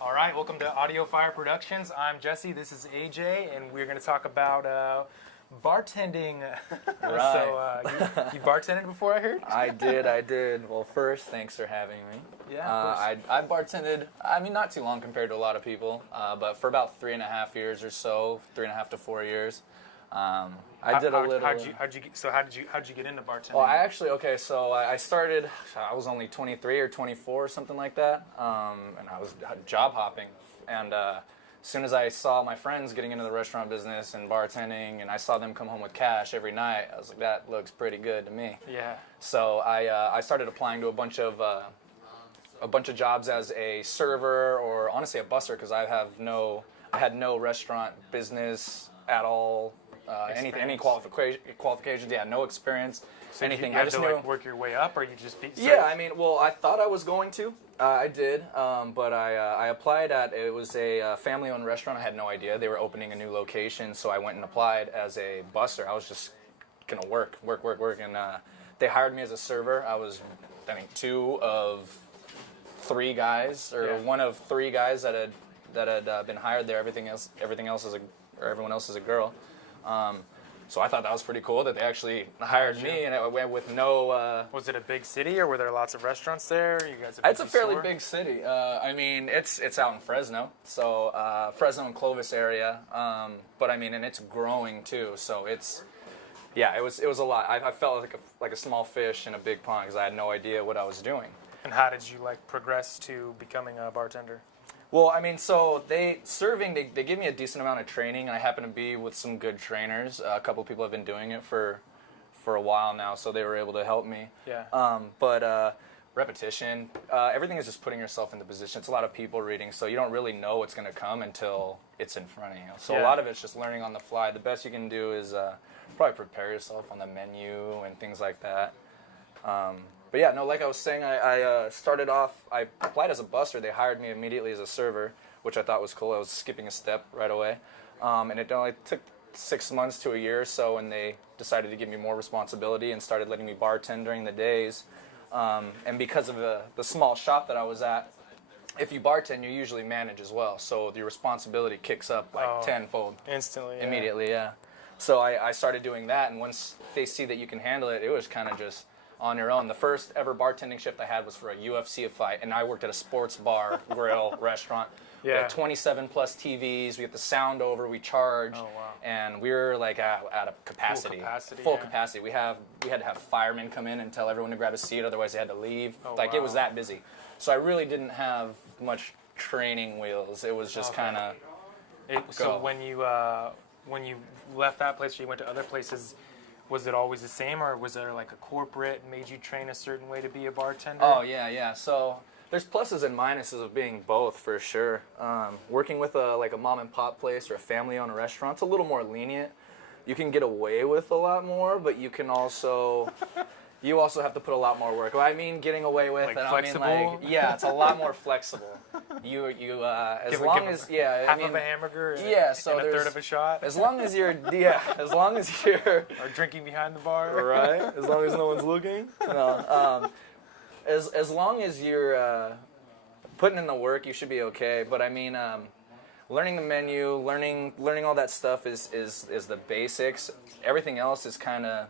All right, welcome to Audio Fire Productions. I'm Jesse, this is AJ, and we're going to talk about bartending. Right. So, you bartended before, I heard? I did. Well, first, thanks for having me. Yeah, of course. I bartended, not too long compared to a lot of people, but for about 3.5 years or so, 3.5 to 4 years. I did a little. How'd you get into bartending? Well, I started, I was only 23 or 24 or something like that, and I was job hopping. And as soon as I saw my friends getting into the restaurant business and bartending, and I saw them come home with cash every night, I was like, that looks pretty good to me. Yeah. So I started applying to a bunch of jobs as a server, or honestly a busser, because I had no restaurant business at all. Any qualifications? Yeah, no experience. So anything. You had I just to knew. work your way up, or you just be. Yeah, I thought I was going to. I did, but I applied at. It was a family-owned restaurant. I had no idea they were opening a new location, so I went and applied as a busser. I was just gonna work, and they hired me as a server. I was, I think, two of three guys, or one of three guys that had been hired there. Everyone else is a girl. So I thought that was pretty cool that they actually hired me, and it went with no. Was it a big city, or were there lots of restaurants there? You guys. It's a fairly big city. It's out in Fresno, so Fresno and Clovis area. But and it's growing too. So it was a lot. I felt like a small fish in a big pond because I had no idea what I was doing. And how did you progress to becoming a bartender? Well, so they give me a decent amount of training, and I happen to be with some good trainers. A couple of people have been doing it for a while now, so they were able to help me. Yeah. But repetition, everything is just putting yourself in the position. It's a lot of people reading, so you don't really know what's going to come until it's in front of you. So a lot of it's just learning on the fly. The best you can do is probably prepare yourself on the menu and things like that. But yeah, no, like I was saying, I started off, I applied as a busser. They hired me immediately as a server, which I thought was cool. I was skipping a step right away. And it only took 6 months to a year or so, and they decided to give me more responsibility and started letting me bartend during the days. And because of the small shop that I was at, if you bartend, you usually manage as well. So your responsibility kicks up tenfold. Instantly. Yeah. Immediately, yeah. So I started doing that, and once they see that you can handle it, it was kind of just on your own. The first ever bartending shift I had was for a UFC fight, and I worked at a sports bar, grill, restaurant. Yeah. We had 27 plus TVs. We get the sound over. We charge, and we were at a capacity. Full capacity. We had to have firemen come in and tell everyone to grab a seat, otherwise they had to leave. It was that busy. So I really didn't have much training wheels. It was just kind of. So when you left that place, or you went to other places, was it always the same, or was there a corporate made you train a certain way to be a bartender? Oh, yeah. So there's pluses and minuses of being both, for sure. Working with a mom and pop place or a family-owned restaurant, it's a little more lenient. You can get away with a lot more, but you can also... You also have to put a lot more work. Getting away with it. Flexible? It's a lot more flexible. As long as half of a hamburger. And a third of a shot. As long as you're or drinking behind the bar. Right. As long as no one's looking. No. As long as you're putting in the work, you should be okay. But learning the menu, learning all that stuff is the basics. Everything else is kind of.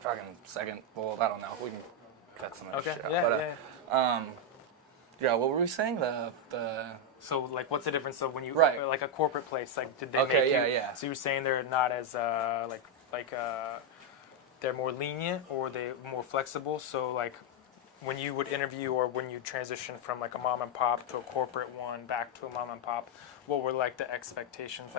Fucking second. Well, I don't know. We can cut some of this shit out. What were we saying? So, what's the difference? So, when you a corporate place, did they make you? Yeah. So you're saying they're not as they're more lenient, or they more flexible. So, when you would interview, or when you transition from a mom and pop to a corporate one back to a mom and pop, what were the expectations?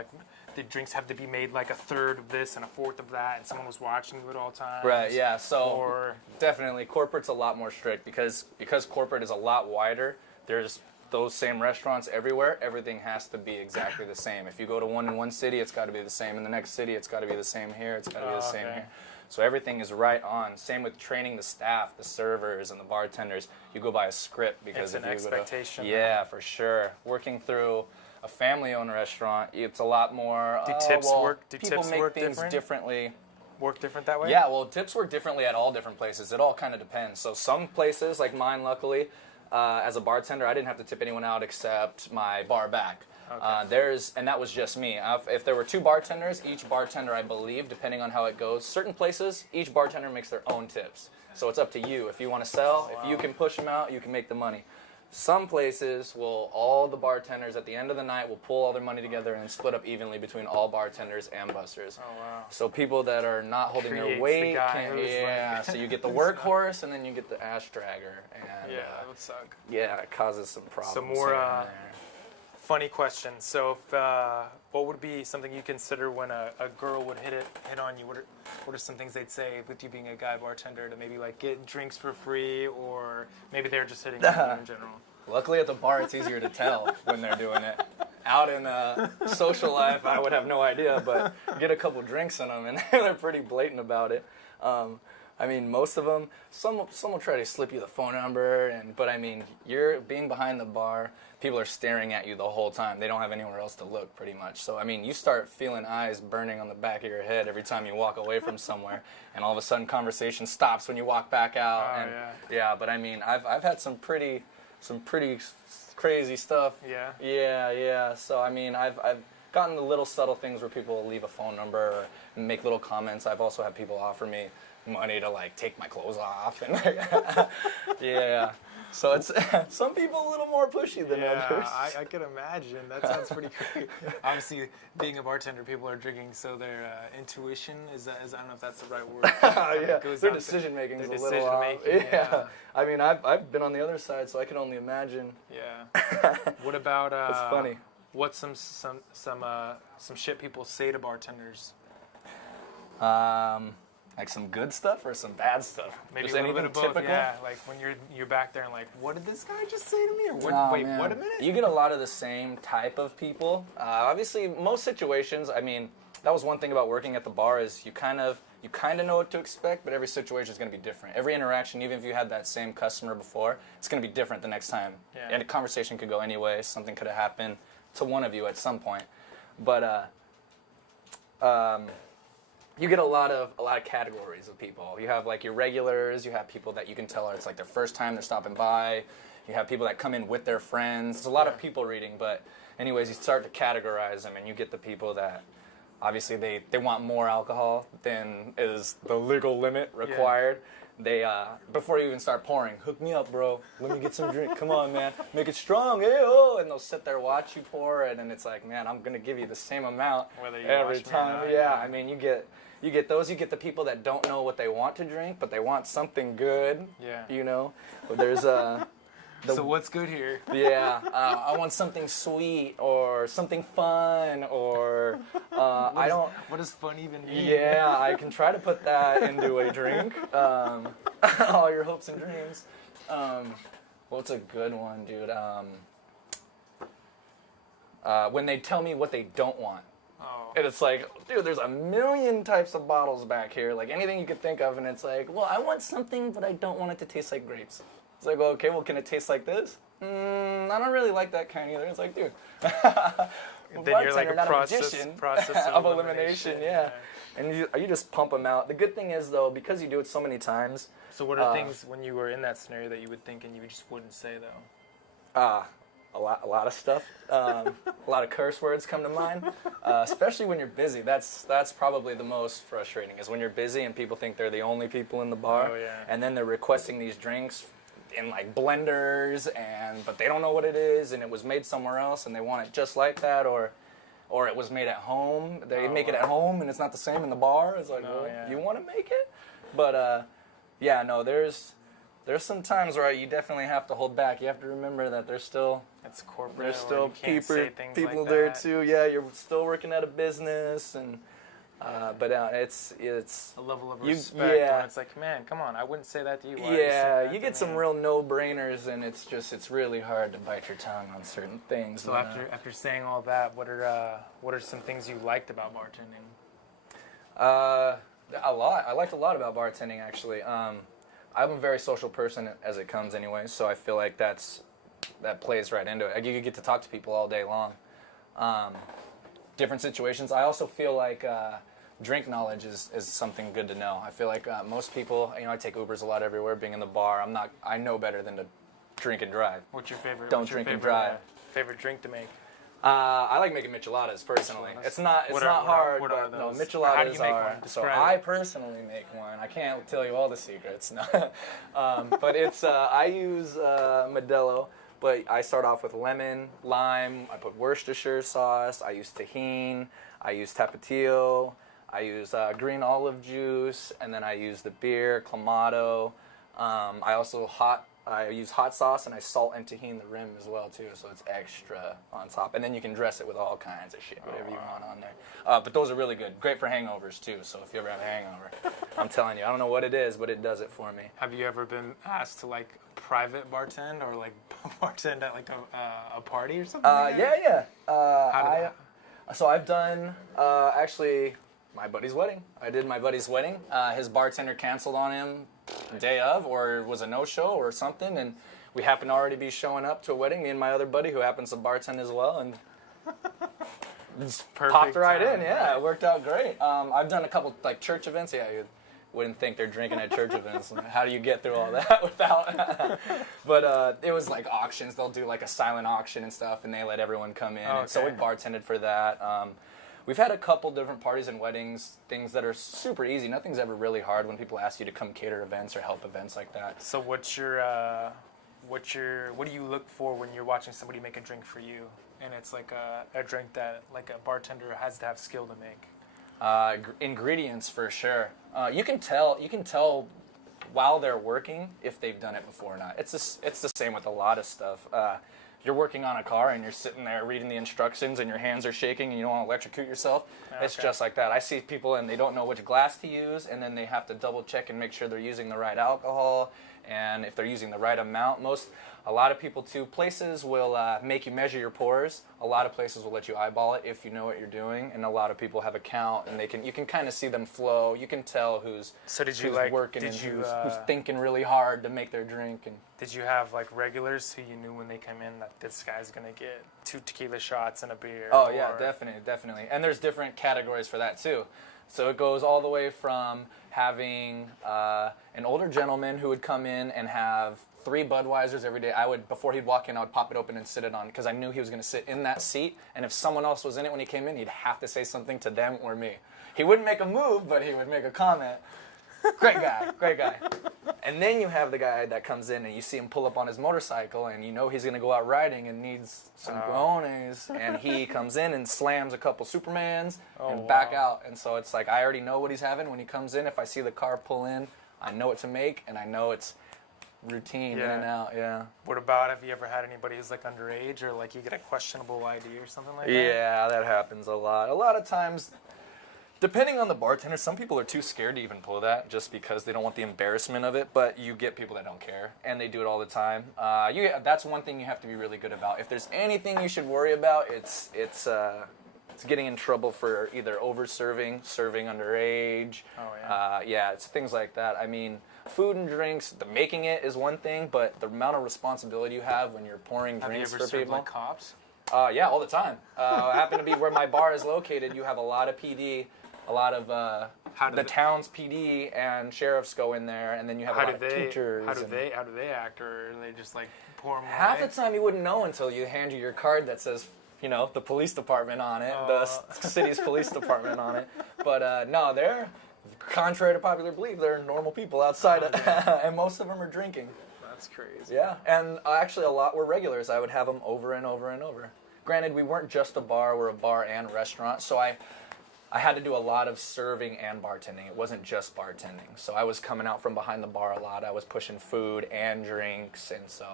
The drinks have to be made a third of this and a fourth of that, and someone was watching you at all times. Right. Yeah. So definitely, corporate's a lot more strict because corporate is a lot wider. There's those same restaurants everywhere. Everything has to be exactly the same. If you go to one in one city, it's got to be the same in the next city. It's got to be the same here. It's got to be the same here. So everything is right on. Same with training the staff, the servers, and the bartenders. You go by a script because it's an expectation. Yeah, for sure. Working through a family-owned restaurant, it's a lot more. Do tips work? Do people tips make work things differently. Work different that way? Yeah, well, tips work differently at all different places. It all kind of depends. So some places, like mine, luckily, as a bartender, I didn't have to tip anyone out except my bar back. Okay. And that was just me. If there were 2 bartenders, each bartender, I believe, depending on how it goes, certain places, each bartender makes their own tips. So it's up to you. If you want to sell, if you can push them out, you can make the money. Some places all the bartenders at the end of the night will pull all their money together and split up evenly between all bartenders and bussers. Oh, wow. So people that are not holding their Creates weight, the guy who's like- so you get the workhorse and then you get the ash dragger. And, Yeah, that would suck. yeah, it causes some problems. Some more here and there. funny question. So, if, what would be something you consider when a girl would hit on you? What are some things they'd say with you being a guy bartender to maybe like get drinks for free, or maybe they're just hitting on you in general? Luckily at the bar, it's easier to tell when they're doing it. Out in social life, I would have no idea, but get a couple drinks in them, and they're pretty blatant about it. I mean, most of them, some will try to slip you the phone number, but I mean, you're being behind the bar, people are staring at you the whole time. They don't have anywhere else to look, pretty much. So, I mean, you start feeling eyes burning on the back of your head every time you walk away from somewhere, and all of a sudden conversation stops when you walk back out. Oh, and yeah. But I mean, I've had some pretty crazy stuff. Yeah. Yeah. So I mean, I've gotten the little subtle things where people will leave a phone number or make little comments. I've also had people offer me money to like take my clothes off and yeah. So it's some people a little more pushy than others. I can imagine. That sounds pretty great. Obviously, being a bartender, people are drinking, so their intuition is I don't know if that's the right word. Yeah, goes their out to- decision making is a their little off. decision-making, Yeah. I mean, I've been on the other side, so I can only imagine. Yeah. What about It's funny. What's some shit people say to bartenders? Like some good stuff or some bad stuff? Maybe Just a little bit anything of both. typical? Yeah, like when you're back there and like, what did this guy just say to me? Or what, Oh, wait, man. what a minute? You get a lot of the same type of people. Obviously, most situations. I mean, that was one thing about working at the bar is you kind of know what to expect, but every situation is going to be different. Every interaction, even if you had that same customer before, it's going to be different the next time. Yeah. And a conversation could go anyway. Something could have happened to one of you at some point. But you get a lot of categories of people. You have like your regulars. You have people that you can tell it's like their first time they're stopping by. You have people that come in with their friends. There's a lot of people reading, but anyways, you start to categorize them, and you get the people that obviously they want more alcohol than is the legal limit required. They before you even start pouring, hook me up, bro. Let me get some drink. Come on, man. Make it strong, hey oh! And they'll sit there, watch you pour it, and it's like, man, I'm gonna give you the same amount Whether you every watch me or time. not, Yeah, I mean, you get those. You get the people that don't know what they want to drink, but they want something good. Yeah. You know, but there's So what's good here? yeah, I want something sweet or something fun or I don't. What does fun even mean? Yeah, I can try to put that into a drink. All your hopes and dreams. What's a good one, dude? When they tell me what they don't want. Oh. And it's like, dude, there's a million types of bottles back here, like anything you could think of, and it's like, well, I want something, but I don't want it to taste like grapes. It's like, well, okay, well, can it taste like this? I don't really like that kind either. It's like, dude. Then you're like a not process magician of of elimination, yeah. And you just pump them out. The good thing is, though, because you do it so many times. So what are things when you were in that scenario that you would think and you just wouldn't say though? A lot of stuff. A lot of curse words come to mind, especially when you're busy. That's probably the most frustrating is when you're busy and people think they're the only people in the bar, Oh, yeah. and then they're requesting these drinks in like blenders, but they don't know what it is, and it was made somewhere else, and they want it just like that, or it was made at home. They make it at home, and it's not the same in the bar. It's like, well, yeah. you want to make it, but yeah, no, there's some times where you definitely have to hold back. You have to remember that there's still corporate. there's still you can't say things people like there that. too. Yeah, you're still working at a business, and but it's A level of You- respect. yeah. When it's like, man, come on, I wouldn't say that to you. Why are you saying yeah, that you to get some me? real no-brainers, and it's really hard to bite your tongue on certain things. So but, after saying all that, what are some things you liked about bartending? a lot. I liked a lot about bartending actually. I'm a very social person as it comes anyway, so I feel like that plays right into it. You get to talk to people all day long. Different situations. I also feel like drink knowledge is something good to know. I feel like most people, I take Ubers a lot everywhere. Being in the bar, I know better than to drink and drive. What's your favorite? Don't what's your drink and favorite, drive. Favorite drink to make? I like making micheladas personally. It's not hard, what but are no, those? micheladas How do you make are. one? So Describe I it. personally make one. I can't tell you all the secrets, no. But it's I use Modelo, but I start off with lemon, lime. I put Worcestershire sauce. I use tahini. I use tapatio. I use green olive juice, and then I use the beer, clamato. I use hot sauce, and I salt and tahini the rim as well too, so it's extra on top. And then you can dress it with all kinds of shit, whatever you want on there. But those are really good. Great for hangovers too. So if you ever have a hangover, I'm telling you, I don't know what it is, but it does it for me. Have you ever been asked to like private bartend or like bartend at like a party or something? Like that? Yeah. So I've done actually my buddy's wedding. I did my buddy's wedding. His bartender canceled on him day of, or was a no-show or something, and we happened to already be showing up to a wedding, me and my other buddy who happens to bartend as well, and Perfect popped right time, in. Yeah, it worked out great. I've done a couple like church events. Yeah, you wouldn't think they're drinking at church events. How do you get through all that without? But it was like auctions. They'll do like a silent auction and stuff, and they let everyone come in. Oh, And so we okay. bartended for that. We've had a couple different parties and weddings, things that are super easy. Nothing's ever really hard when people ask you to come cater events or help events like that. So what do you look for when you're watching somebody make a drink for you? And it's like a drink that like a bartender has to have skill to make. Ingredients for sure. You can tell while they're working if they've done it before or not. It's the same with a lot of stuff. You're working on a car and you're sitting there reading the instructions and your hands are shaking and you don't want to electrocute yourself. Okay. It's just like that. I see people and they don't know which glass to use, and then they have to double check and make sure they're using the right alcohol and if they're using the right amount. A lot of people too, places will make you measure your pours. A lot of places will let you eyeball it if you know what you're doing, and a lot of people have a count and you can kind of see them flow. You can tell who's working and who's thinking really hard to make their drink. And did you have like regulars who you knew when they come in that this guy's gonna get 2 tequila shots and a beer? Oh yeah, definitely. And there's different categories for that too. So it goes all the way from having an older gentleman who would come in and have 3 Budweisers every day. Before he'd walk in, I would pop it open and sit it on because I knew he was going to sit in that seat. And if someone else was in it when he came in, he'd have to say something to them or me. He wouldn't make a move, but he would make a comment. Great guy. And then you have the guy that comes in and you see him pull up on his motorcycle and you know he's going to go out riding and needs some cojones. And he comes in and slams a couple Supermans and back out. And so it's like I already know what he's having when he comes in. If I see the car pull in, I know what to make and I know it's routine in and out. Yeah. What about, have you ever had anybody who's like underage or like you get a questionable ID or something like that? Yeah, that happens a lot. A lot of times, depending on the bartender, some people are too scared to even pull that just because they don't want the embarrassment of it, but you get people that don't care, and they do it all the time. That's one thing you have to be really good about. If there's anything you should worry about, it's getting in trouble for either over-serving, serving underage. Oh, yeah. It's things like that. I mean, food and drinks, the making it is one thing, but the amount of responsibility you have when you're pouring drinks have you ever for served people. like cops? Yeah, all the time. I happen to be where my bar is located. You have a lot of PD, a lot of the town's PD and sheriffs go in there, and then you have a lot of teachers. How do they act, or are they just like pour them Half away? the time you wouldn't know until you hand you your card that says, the police department on it, the city's police department on it. But no, they're, contrary to popular belief, they're normal people outside, and most of them are drinking. That's crazy. Yeah, and actually a lot were regulars. I would have them over and over and over. Granted, we weren't just a bar, we're a bar and restaurant, so I had to do a lot of serving and bartending. It wasn't just bartending. So I was coming out from behind the bar a lot. I was pushing food and drinks, and so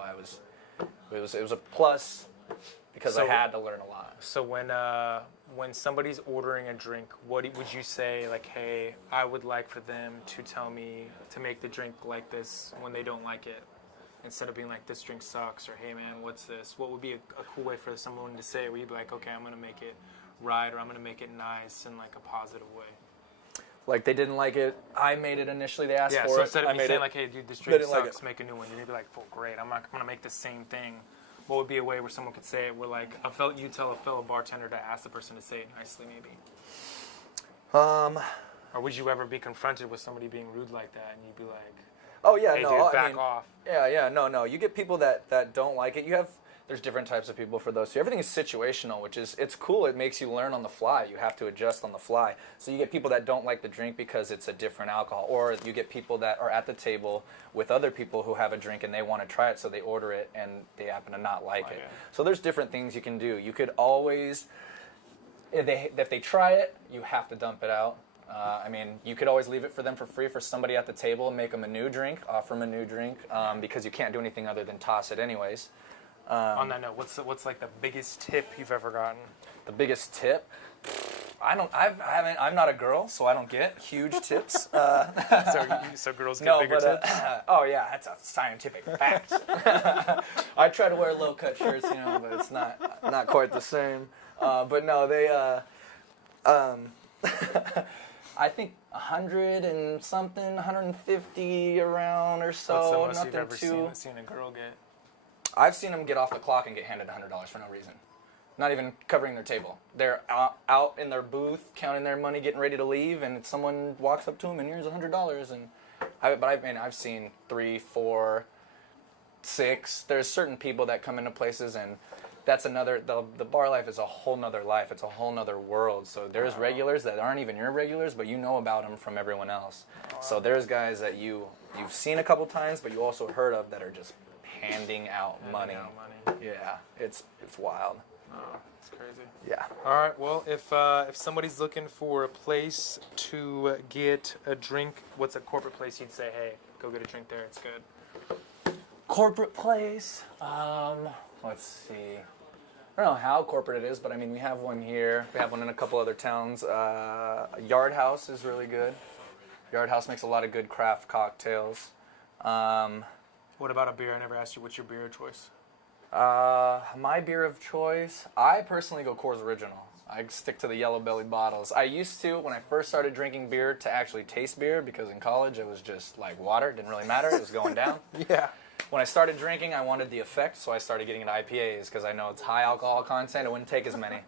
it was a plus because I had to learn a lot. So when somebody's ordering a drink, would you say like, hey, I would like for them to tell me to make the drink like this when they don't like it? Instead of being like, this drink sucks, or hey man, what's this? What would be a cool way for someone to say it where you'd be like, okay, I'm going to make it right, or I'm going to make it nice in like a positive way? Like they didn't like it, I made it initially, they asked for so it. instead of me saying like, hey dude, this drink sucks, make a new one, you'd be like, well great, I'm not going to make the same thing. What would be a way where someone could say it where like, you tell a fellow bartender to ask the person to say it nicely maybe? Or would you ever be confronted with somebody being rude like that and you'd be like, Oh yeah, hey, no, dude, I back mean, off. yeah, no. You get people that don't like it. There's different types of people for those. So everything is situational, which is it's cool. It makes you learn on the fly. You have to adjust on the fly. So you get people that don't like the drink because it's a different alcohol, or you get people that are at the table with other people who have a drink and they want to try it, so they order it and they happen to not like it. So there's different things you can do. You could always, if they try it, you have to dump it out. I mean, you could always leave it for them for free for somebody at the table and make them a new drink, offer them a new drink, because you can't do anything other than toss it anyways. On that note, what's like the biggest tip you've ever gotten? The biggest tip? I'm not a girl, so I don't get huge tips. So girls get bigger tips? Oh yeah, that's a scientific fact. I try to wear low-cut shirts, but it's not quite the same. But no, they, I think 100 and something, 150 around or so. What's the most Nothing you've ever too. seen a girl get? I've seen them get off the clock and get handed $100 for no reason. Not even covering their table. They're out in their booth, counting their money, getting ready to leave, and someone walks up to them and here's $100. And I've seen 3, 4, 6. There's certain people that come into places, and that's another. The bar life is a whole nother life. It's a whole nother world. So there's regulars that aren't even your regulars, but you know about them from everyone else. So there's guys that you've seen a couple times, but you also heard of that are just handing out money. Yeah, it's wild. Oh, it's crazy. Yeah. All right. Well, if somebody's looking for a place to get a drink, what's a corporate place you'd say, hey, go get a drink there. It's good. Corporate place. Let's see. I don't know how corporate it is, but I mean, we have one here. We have one in a couple other towns. Yard House is really good. Yard House makes a lot of good craft cocktails. What about a beer? I never asked you what's your beer of choice. My beer of choice, I personally go Coors Original. I stick to the yellow belly bottles. I used to, when I first started drinking beer, to actually taste beer, because in college it was just like water. It didn't really matter. It was going down. Yeah. When I started drinking, I wanted the effect, so I started getting into IPAs because I know it's high alcohol content. I wouldn't take as many.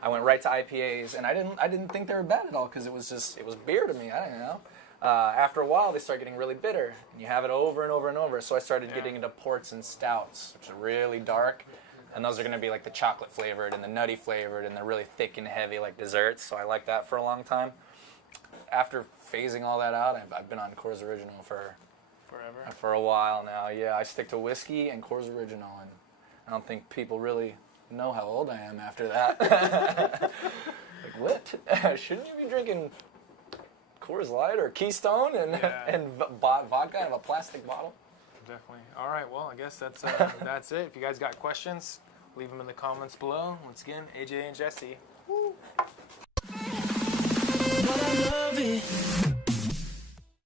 I went right to IPAs, and I didn't think they were bad at all because it was beer to me. I don't know. After a while, they start getting really bitter, and you have it over and over and over. So I started getting into ports and stouts, which are really dark, and those are going to be like the chocolate flavored and the nutty flavored, and they're really thick and heavy like desserts. So I like that for a long time. After phasing all that out, I've been on Coors Original for a while now. Yeah, I stick to whiskey and Coors Original, and I don't think people really know how old I am after that. Like, what? Shouldn't you be drinking Coors Light or Keystone and vodka out of a plastic bottle? Definitely. All right. Well, I guess that's it. If you guys got questions, leave them in the comments below. Once again, AJ and Jesse. Woo. But I love it.